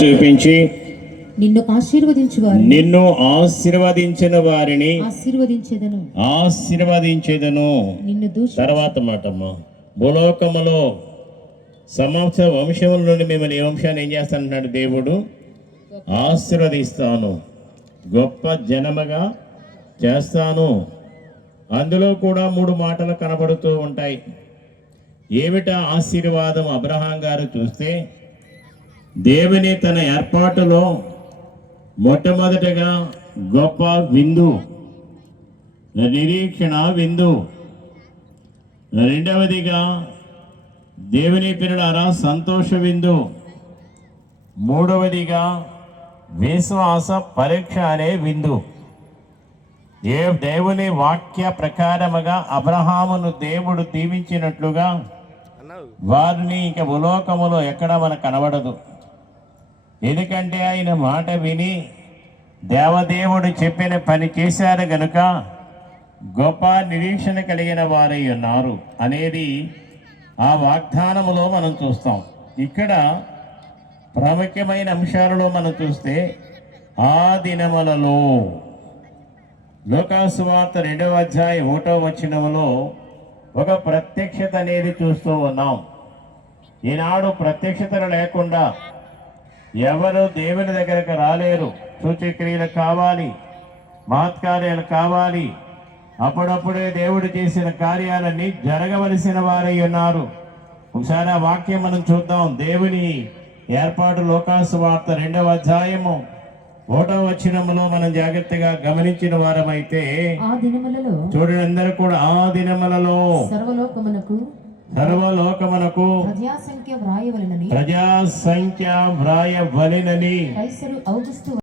చూపించి నిన్ను ఆశీర్వదించిన వారిని ఆశీర్వదించెదను. తర్వాత మాటమ్మా, భూలోకములో సంవత్సర వంశముల నుండి మిమ్మల్ని ఏ వంశాన్ని ఏం చేస్తానంటున్నాడు దేవుడు? ఆశీర్వదిస్తాను, గొప్ప జనముగా చేస్తాను. అందులో కూడా 3 మాటలు కనబడుతూ ఉంటాయి. ఏమిటా ఆశీర్వాదం? అబ్రహాం గారు చూస్తే దేవుని తన ఏర్పాటులో మొట్టమొదటిగా గొప్ప విందు, నిరీక్షణ విందు. రెండవదిగా దేవుని పిల్లలారా సంతోష విందు. మూడవదిగా విశ్వాస పరీక్ష అనే విందు. దేవుని వాక్య ప్రకారముగా అబ్రహామును దేవుడు దీవించినట్లుగా వారిని ఇంక భూలోకములో ఎక్కడ మనకు కనబడదు. ఎందుకంటే ఆయన మాట విని దేవదేవుడు చెప్పిన పని చేశారు గనుక గొప్ప నిరీక్షణ కలిగిన వారై ఉన్నారు అనేది ఆ వాగ్దానములో మనం చూస్తాం. ఇక్కడ ప్రాముఖ్యమైన అంశాలలో మనం చూస్తే ఆ దినములలో లూకాసు వార్త 2వ అధ్యాయం 1వ వచనములో ఒక ప్రత్యక్షత అనేది చూస్తూ ఉన్నాం. ఈనాడు ప్రత్యక్షతలు లేకుండా ఎవరు దేవుని దగ్గరకు రాలేరు. సూచక్రియలు కావాలి, మహత్కార్యాలు కావాలి. అప్పుడప్పుడే దేవుడు చేసిన కార్యాలన్నీ జరగవలసిన వారై ఉన్నారు. ఒకసారి ఆ వాక్యం మనం చూద్దాం. దేవుని ఏర్పాటు లూకాసు వార్త 2వ అధ్యాయము 1వ వచనములో మనం జాగ్రత్తగా గమనించిన వారమైతే చూడండి, అందరూ కూడా ఆ దినములలో సర్వలోకమునకు ప్రజా సంఖ్య వ్రాయవలెనని